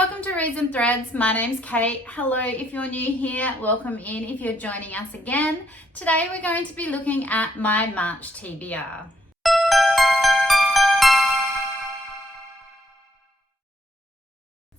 welcome to Reads and Threads. My name's Kate. Hello if you're new here, welcome in if you're joining us again. Today we're going to be looking at my March TBR.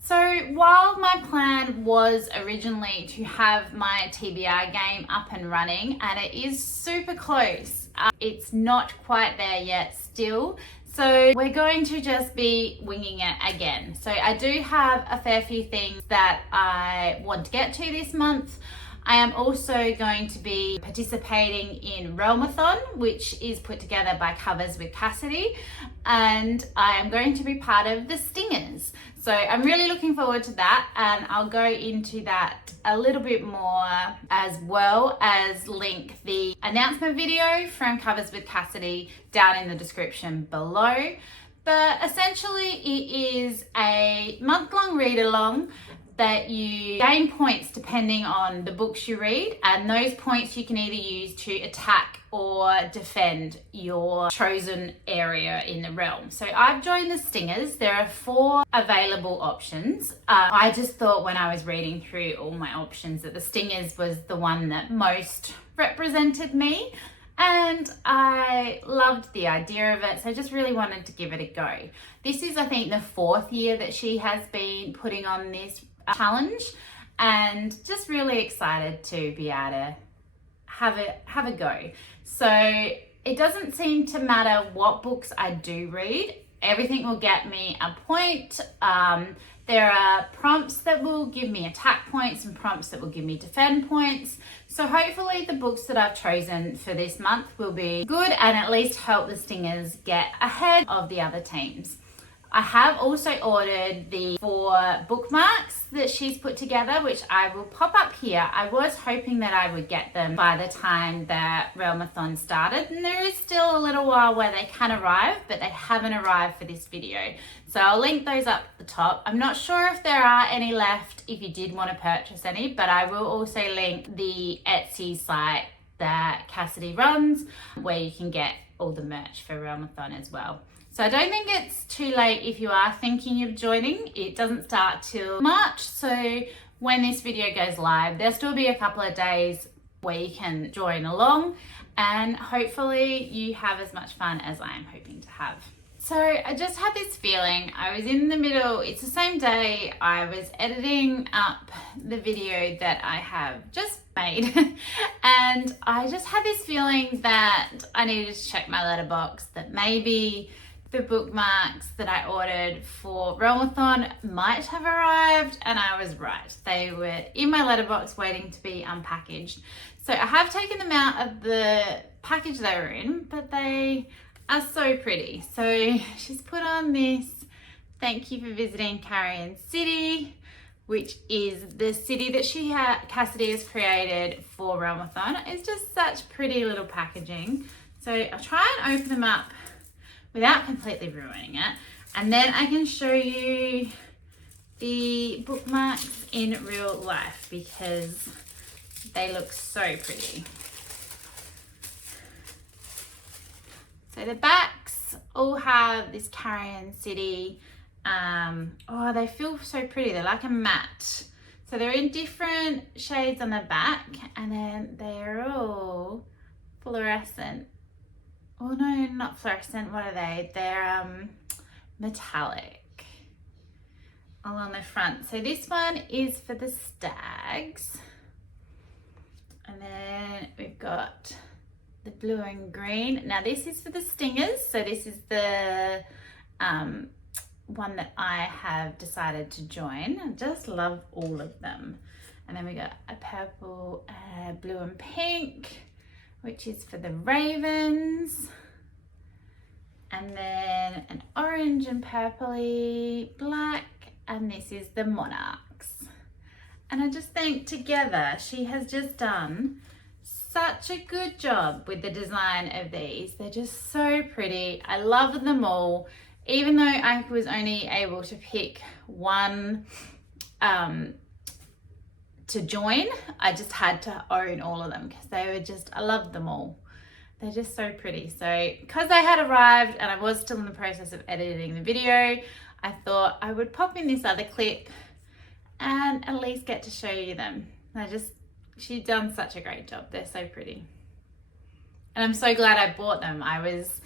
So while my plan was originally to have my TBR game up and running, and it is super close, it's not quite there yet still. So we're going to just be winging it again. So I do have a fair few things that I want to get to this month. I am also going to be participating in Realmathon, which is put together by Covers with Cassidy, and I am going to be part of the Stingers. So I'm really looking forward to that, and I'll go into that a little bit more, as well as link the announcement video from Covers with Cassidy down in the description below. But essentially it is a month-long read-along that you gain points depending on the books you read, and those points you can either use to attack or defend your chosen area in the realm. So I've joined the Stingers. There are 4 available options. I just thought when I was reading through all my options that the Stingers was the one that most represented me, and I loved the idea of it, so I just really wanted to give it a go. This is, I think, the 4th year that she has been putting on this challenge, and just really excited to be able to have a go. So it doesn't seem to matter what books I do read, everything will get me a point. There are prompts that will give me attack points and prompts that will give me defend points. So hopefully the books that I've chosen for this month will be good and at least help the Stingers get ahead of the other teams. I have also ordered the 4 bookmarks that she's put together, which I will pop up here. I was hoping that I would get them by the time that Realmathon started, and there is still a little while where they can arrive, but they haven't arrived for this video. So I'll link those up at the top. I'm not sure if there are any left if you did want to purchase any, but I will also link the Etsy site that Cassidy runs, where you can get all the merch for Realmathon as well. So I don't think it's too late if you are thinking of joining. It doesn't start till March, so when this video goes live, there'll still be a couple of days where you can join along, and hopefully you have as much fun as I am hoping to have. So I just had this feeling, I was in the middle, it's the same day I was editing up the video that I have just made, and I just had this feeling that I needed to check my letterbox, that maybe the bookmarks that I ordered for Realmathon might have arrived, and I was right. They were in my letterbox waiting to be unpackaged. So I have taken them out of the package they were in, but they are so pretty. So she's put on this, thank you for visiting Carrion City, which is the city that Cassidy has created for Realmathon. It's just such pretty little packaging. So I'll try and open them up without completely ruining it, and then I can show you the bookmarks in real life because they look so pretty. So the backs all have this Carrion City, oh, they feel so pretty, they're like a matte. So they're in different shades on the back, and then they're all fluorescent. Oh no, not fluorescent, what are they? They're metallic along the front. So this one is for the stags. And then we've got the blue and green. Now this is for the Stingers. So this is the one that I have decided to join. I just love all of them. And then we got a purple, blue and pink, which is for the Ravens, and then an orange and purpley black, and this is the Monarchs. And I just think together she has just done such a good job with the design of these. They're just so pretty. I love them all, even though I was only able to pick one to join. I just had to own all of them because they were just, I loved them all. They're just so pretty. So because they had arrived and I was still in the process of editing the video, I thought I would pop in this other clip and at least get to show you them. She's done such a great job. They're so pretty. And I'm so glad I bought them. I was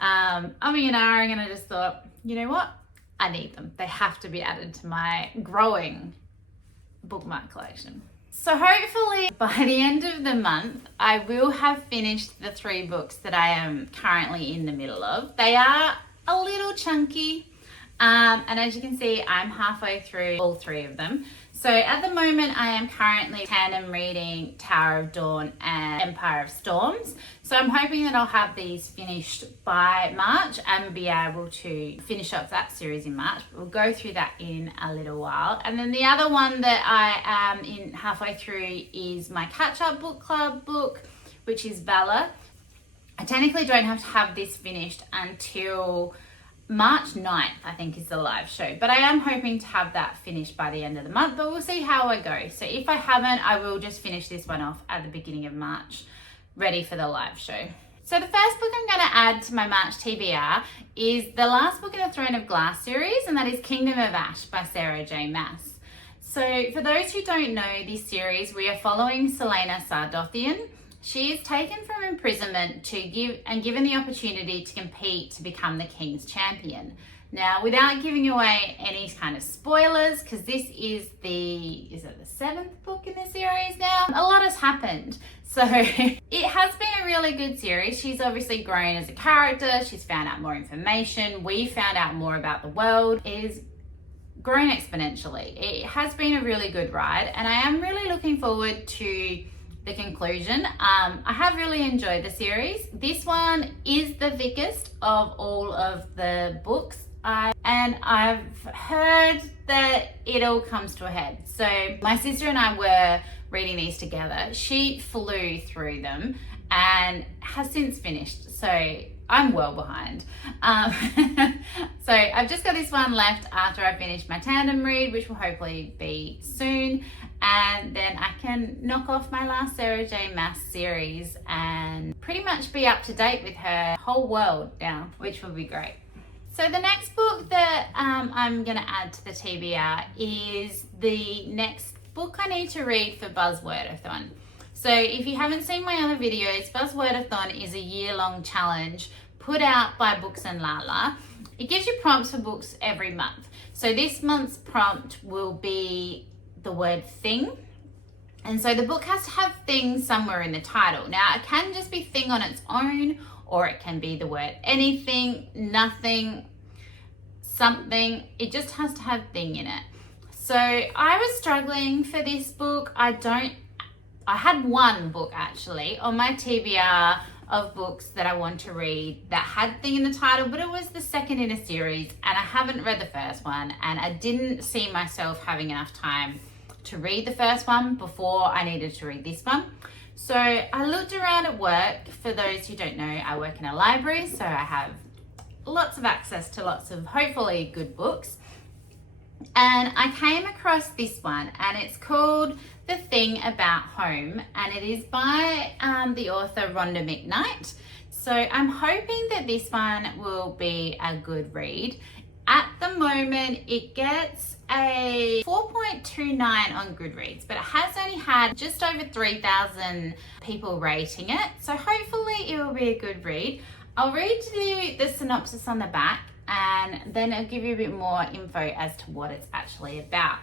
umming and ahhing, and I just thought, you know what? I need them. They have to be added to my growing bookmark collection. So hopefully by the end of the month, I will have finished the 3 books that I am currently in the middle of. They are a little chunky. And as you can see, I'm halfway through all 3 of them. So at the moment, I am currently tandem reading Tower of Dawn and Empire of Storms. So I'm hoping that I'll have these finished by March and be able to finish up that series in March. We'll go through that in a little while. And then the other one that I am in halfway through is my catch-up book club book, which is Valor. I technically don't have to have this finished until March 9th, I think, is the live show. But I am hoping to have that finished by the end of the month, but we'll see how I go. So if I haven't, I will just finish this one off at the beginning of March, ready for the live show. So the first book I'm going to add to my March TBR is the last book in the Throne of Glass series, and that is Kingdom of Ash by Sarah J. Maas. So for those who don't know this series, we are following Selena Sardothian. She is taken from imprisonment given the opportunity to compete to become the King's Champion. Now, without giving away any kind of spoilers, because this is the 7th book in the series now? A lot has happened. So it has been a really good series. She's obviously grown as a character. She's found out more information. We found out more about the world. It has grown exponentially. It has been a really good ride, and I am really looking forward to the conclusion. I have really enjoyed the series. This one is the thickest of all of the books, and I've heard that it all comes to a head. So my sister and I were reading these together. She flew through them and has since finished, so I'm well behind. So I've just got this one left after I finish my tandem read, which will hopefully be soon. And then I can knock off my last Sarah J. Maas series and pretty much be up to date with her whole world now, which will be great. So the next book that I'm going to add to the TBR is the next book I need to read for Buzzwordathon. So if you haven't seen my other videos, Buzzwordathon is a year-long challenge put out by BooksandLala. It gives you prompts for books every month. So this month's prompt will be the word thing. And so the book has to have thing somewhere in the title. Now, it can just be thing on its own, or it can be the word anything, nothing, something. It just has to have thing in it. So I was struggling for this book. I had one book actually on my TBR of books that I want to read that had thing in the title, but it was the second in a series, and I haven't read the first one, and I didn't see myself having enough time to read the first one before I needed to read this one. So I looked around at work. For those who don't know, I work in a library, so I have lots of access to lots of hopefully good books. And I came across this one, and it's called The Thing About Home, and it is by the author Rhonda McKnight. So I'm hoping that this one will be a good read. At the moment, it gets a 4.29 on Goodreads, but it has only had just over 3,000 people rating it. So hopefully it will be a good read. I'll read you the synopsis on the back, and then I'll give you a bit more info as to what it's actually about.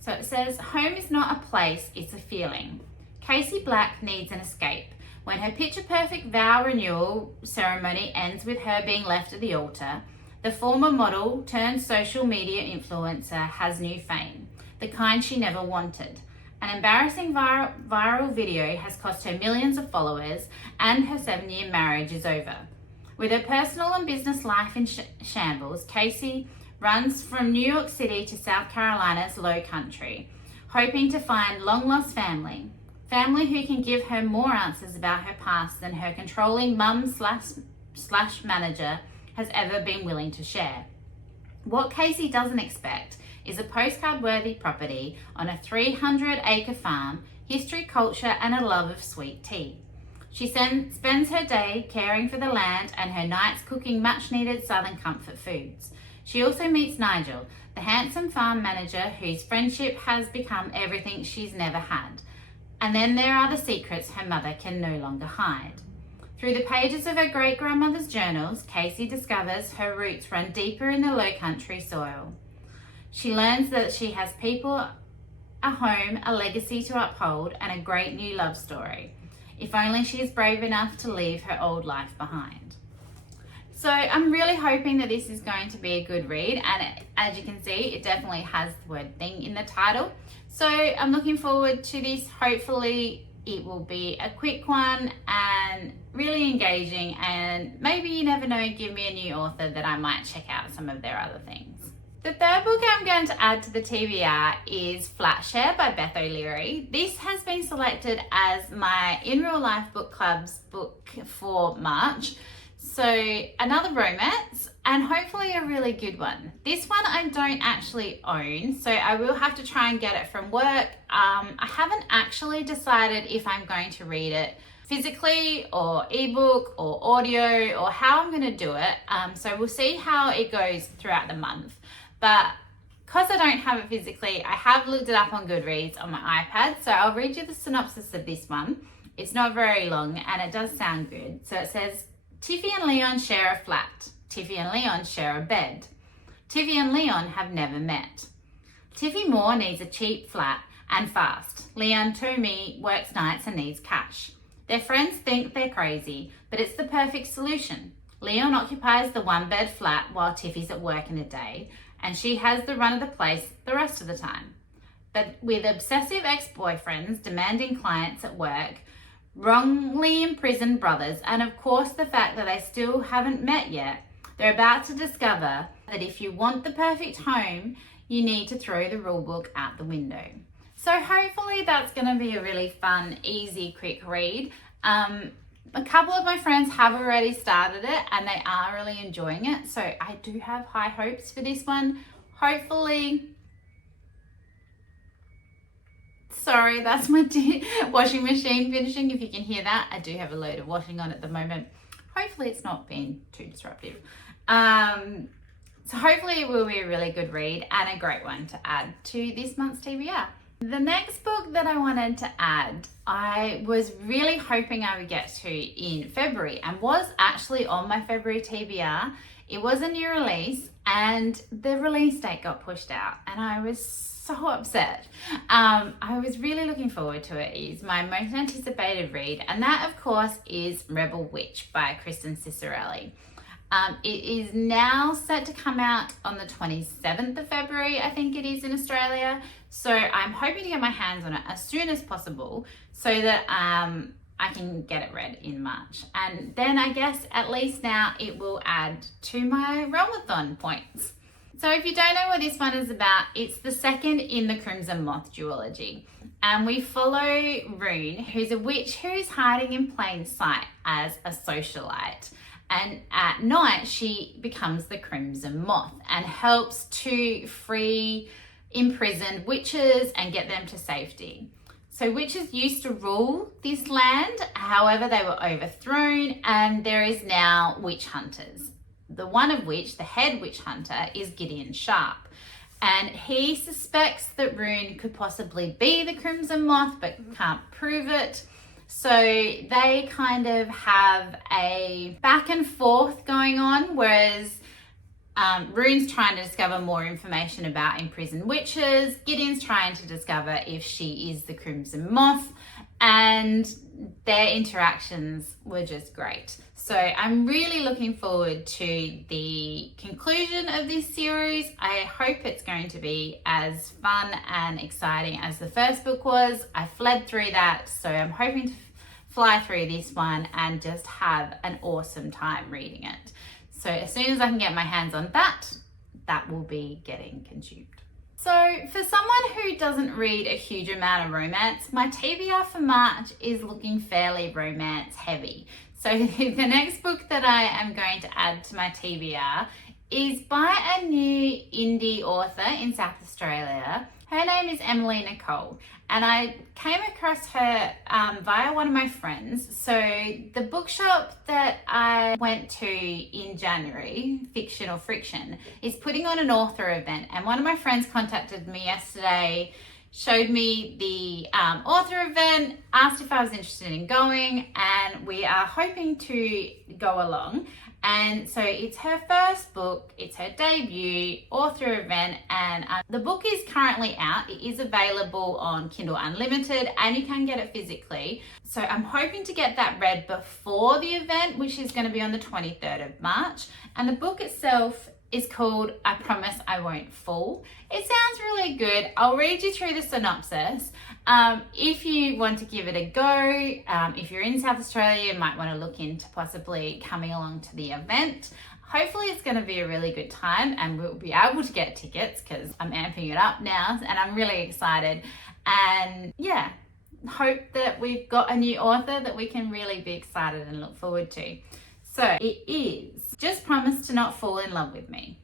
So it says, home is not a place, it's a feeling. Casey Black needs an escape. When her picture-perfect vow renewal ceremony ends with her being left at the altar, the former model turned social media influencer has new fame, the kind she never wanted. An embarrassing viral video has cost her millions of followers, and her 7-year marriage is over. With her personal and business life in shambles, Casey runs from New York City to South Carolina's low country, hoping to find long-lost family who can give her more answers about her past than her controlling mum slash manager has ever been willing to share. What Casey doesn't expect is a postcard-worthy property on a 300-acre farm, history, culture, and a love of sweet tea. She spends her day caring for the land and her nights cooking much-needed Southern comfort foods. She also meets Nigel, the handsome farm manager whose friendship has become everything she's never had. And then there are the secrets her mother can no longer hide. Through the pages of her great-grandmother's journals, Casey discovers her roots run deeper in the low country soil. She learns that she has people, a home, a legacy to uphold, and a great new love story, if only she is brave enough to leave her old life behind. So I'm really hoping that this is going to be a good read, and as you can see, it definitely has the word thing in the title. So I'm looking forward to this. Hopefully it will be a quick one and really engaging, and maybe, you never know, give me a new author that I might check out some of their other things. The third book I'm going to add to the TBR is Flatshare by Beth O'Leary. This has been selected as my In Real Life Book Club's book for March. So another romance, and hopefully a really good one. This one I don't actually own, so I will have to try and get it from work. I haven't actually decided if I'm going to read it physically or ebook or audio or how I'm going to do it. So we'll see how it goes throughout the month. But because I don't have it physically, I have looked it up on Goodreads on my iPad. So I'll read you the synopsis of this one. It's not very long and it does sound good. So it says, Tiffy and Leon share a flat. Tiffy and Leon share a bed. Tiffy and Leon have never met. Tiffy Moore needs a cheap flat and fast. Leon Toomey works nights and needs cash. Their friends think they're crazy, but it's the perfect solution. Leon occupies the one-bed flat while Tiffy's at work in the day, and she has the run of the place the rest of the time. But with obsessive ex-boyfriends demanding clients at work, wrongly imprisoned brothers, and of course the fact that they still haven't met yet, they're about to discover that if you want the perfect home, you need to throw the rulebook out the window. So hopefully that's going to be a really fun, easy, quick read. A couple of my friends have already started it and they are really enjoying it. So I do have high hopes for this one. Hopefully, sorry, that's my washing machine finishing. If you can hear that, I do have a load of washing on at the moment. Hopefully it's not been too disruptive. So hopefully it will be a really good read and a great one to add to this month's TBR. The next book that I wanted to add, I was really hoping I would get to in February and was actually on my February TBR. It was a new release and the release date got pushed out and I was so upset. I was really looking forward to it. It's my most anticipated read, and that of course is Rebel Witch by Kristen Cicerelli. It is now set to come out on the 27th of February, I think it is in Australia. So I'm hoping to get my hands on it as soon as possible so that I can get it read in March. And then I guess at least now it will add to my Realmathon points. So if you don't know what this one is about, it's the second in the Crimson Moth duology. And we follow Rune, who's a witch who's hiding in plain sight as a socialite. And at night, she becomes the Crimson Moth and helps to free imprisoned witches and get them to safety. So witches used to rule this land, however they were overthrown, and there is now witch hunters. The one of which, the head witch hunter, is Gideon Sharp. And he suspects that Rune could possibly be the Crimson Moth, but can't prove it. So they kind of have a back and forth going on, whereas Rune's trying to discover more information about imprisoned witches. Gideon's trying to discover if she is the Crimson Moth, and their interactions were just great. So I'm really looking forward to the conclusion of this series. I hope it's going to be as fun and exciting as the first book was. I fled through that, so I'm hoping to fly through this one and just have an awesome time reading it. So as soon as I can get my hands on that, that will be getting consumed. So for someone who doesn't read a huge amount of romance, my TBR for March is looking fairly romance heavy. So the next book that I am going to add to my TBR is by a new indie author in South Australia. Her name is Emily Nicole, and I came across her via one of my friends. So the bookshop that I went to in January, Fiction or Friction, is putting on an author event, and one of my friends contacted me yesterday, showed me the author event, asked if I was interested in going, and we are hoping to go along. And so it's her first book, it's her debut author event, and the book is currently out. It is available on Kindle Unlimited and you can get it physically. So I'm hoping to get that read before the event, which is going to be on the 23rd of March. And the book itself is called I Promise I Won't Fall. It sounds really good. I'll read you through the synopsis. If you want to give it a go, if you're in South Australia, you might want to look into possibly coming along to the event. Hopefully it's going to be a really good time and we'll be able to get tickets because I'm amping it up now and I'm really excited. And yeah, hope that we've got a new author that we can really be excited and look forward to. So it is Just Promise to Not Fall in Love with Me.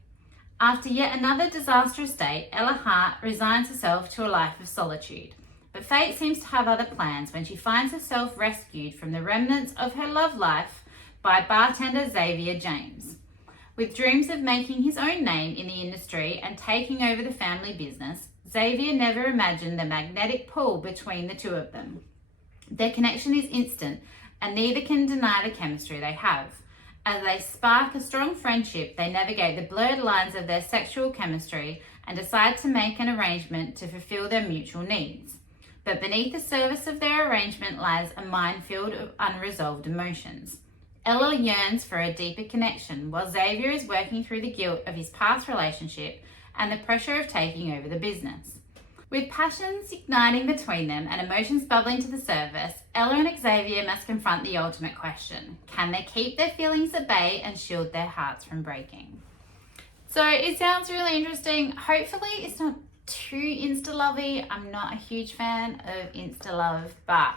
After yet another disastrous date, Ella Hart resigns herself to a life of solitude. But fate seems to have other plans when she finds herself rescued from the remnants of her love life by bartender Xavier James. With dreams of making his own name in the industry and taking over the family business, Xavier never imagined the magnetic pull between the two of them. Their connection is instant, and neither can deny the chemistry they have. As they spark a strong friendship, they navigate the blurred lines of their sexual chemistry and decide to make an arrangement to fulfill their mutual needs. But beneath the surface of their arrangement lies a minefield of unresolved emotions. Ella yearns for a deeper connection, while Xavier is working through the guilt of his past relationship and the pressure of taking over the business. With passions igniting between them and emotions bubbling to the surface, Ella and Xavier must confront the ultimate question. Can they keep their feelings at bay and shield their hearts from breaking? So it sounds really interesting. Hopefully it's not too insta-lovey. I'm not a huge fan of insta-love, but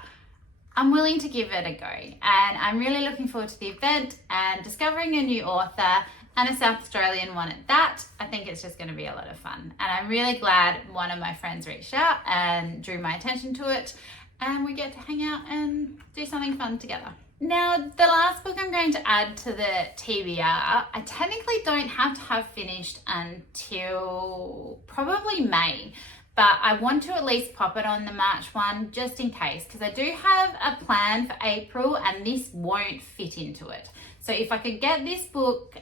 I'm willing to give it a go. And I'm really looking forward to the event and discovering a new author, and a South Australian one at that. I think it's just going to be a lot of fun. And I'm really glad one of my friends reached out and drew my attention to it, and we get to hang out and do something fun together. Now, the last book I'm going to add to the TBR, I technically don't have to have finished until probably May, but I want to at least pop it on the March one just in case, because I do have a plan for April and this won't fit into it. So if I could get this book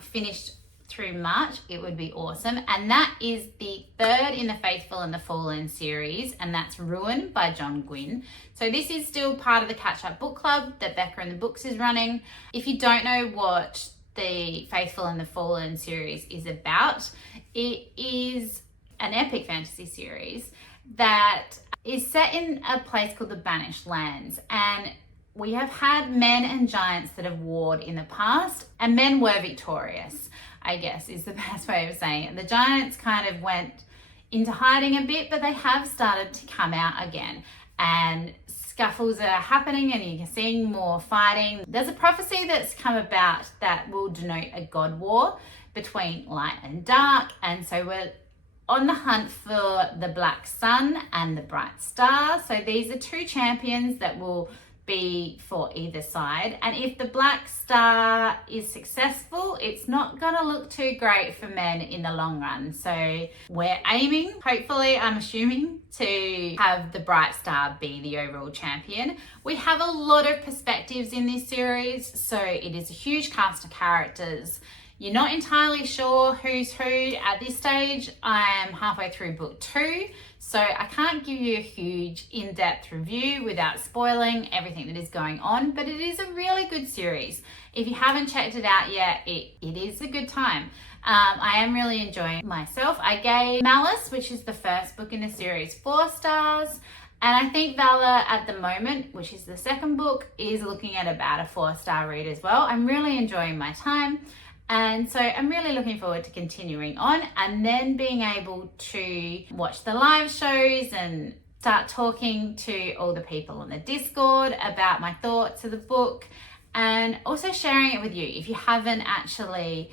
finished through March, it would be awesome. And that is the third in the Faithful and the Fallen series, and that's Ruin by Gwynne. So this is still part of the Catch Up Book Club that Becca and the Books is running. If you don't know what the Faithful and the Fallen series is about, it is an epic fantasy series that is set in a place called the Banished lands, and we have had men and giants that have warred in the past, and men were victorious, I guess is the best way of saying it. The giants kind of went into hiding a bit, but they have started to come out again, and scuffles are happening and you're seeing more fighting. There's a prophecy that's come about that will denote a god war between light and dark, and so we're on the hunt for the Black Sun and the Bright Star. So these are two champions that will be for either side, and if the Black Star is successful, it's not gonna look too great for men in the long run. So we're aiming, hopefully, I'm assuming, to have the Bright Star be the overall champion. We have a lot of perspectives in this series, so it is a huge cast of characters. You're not entirely sure who's who at this stage. I'm halfway through book 2, so I can't give you a huge in-depth review without spoiling everything that is going on, but it is a really good series. If you haven't checked it out yet, it is a good time. I am really enjoying myself. I gave Malice, which is the first book in the series, 4 stars. And I think Valor at the moment, which is the second book, is looking at about a 4-star read as well. I'm really enjoying my time. And so I'm really looking forward to continuing on and then being able to watch the live shows and start talking to all the people on the Discord about my thoughts of the book, and also sharing it with you. If you haven't actually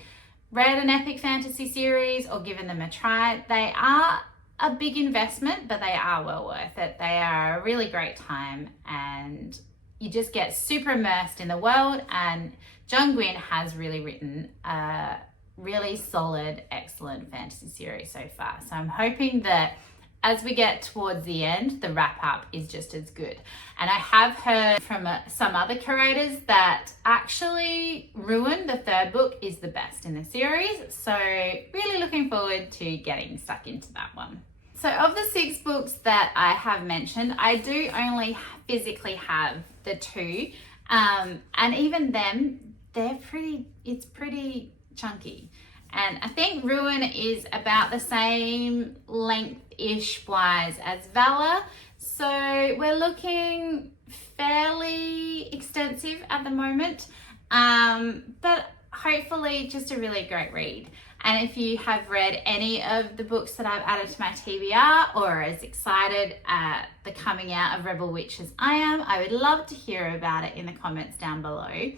read an epic fantasy series or given them a try, they are a big investment, but they are well worth it. They are a really great time, and you just get super immersed in the world. And John Gwynne has really written a really solid, excellent fantasy series so far. So I'm hoping that as we get towards the end, the wrap up is just as good. And I have heard from some other curators that actually Ruin, the third book, is the best in the series. So really looking forward to getting stuck into that one. So of the 6 books that I have mentioned, I do only physically have the 2. And even them, it's pretty chunky. And I think Ruin is about the same length-ish wise as Valor. So we're looking fairly extensive at the moment, but hopefully just a really great read. And if you have read any of the books that I've added to my TBR or are as excited at the coming out of Rebel Witch as I am, I would love to hear about it in the comments down below.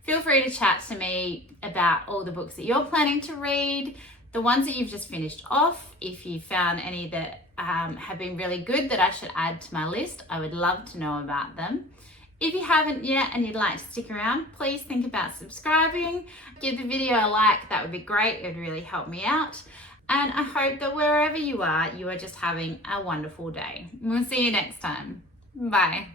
Feel free to chat to me about all the books that you're planning to read, the ones that you've just finished off. If you found any that have been really good that I should add to my list, I would love to know about them. If you haven't yet and you'd like to stick around, please think about subscribing. Give the video a like, that would be great. It would really help me out. And I hope that wherever you are just having a wonderful day. We'll see you next time. Bye.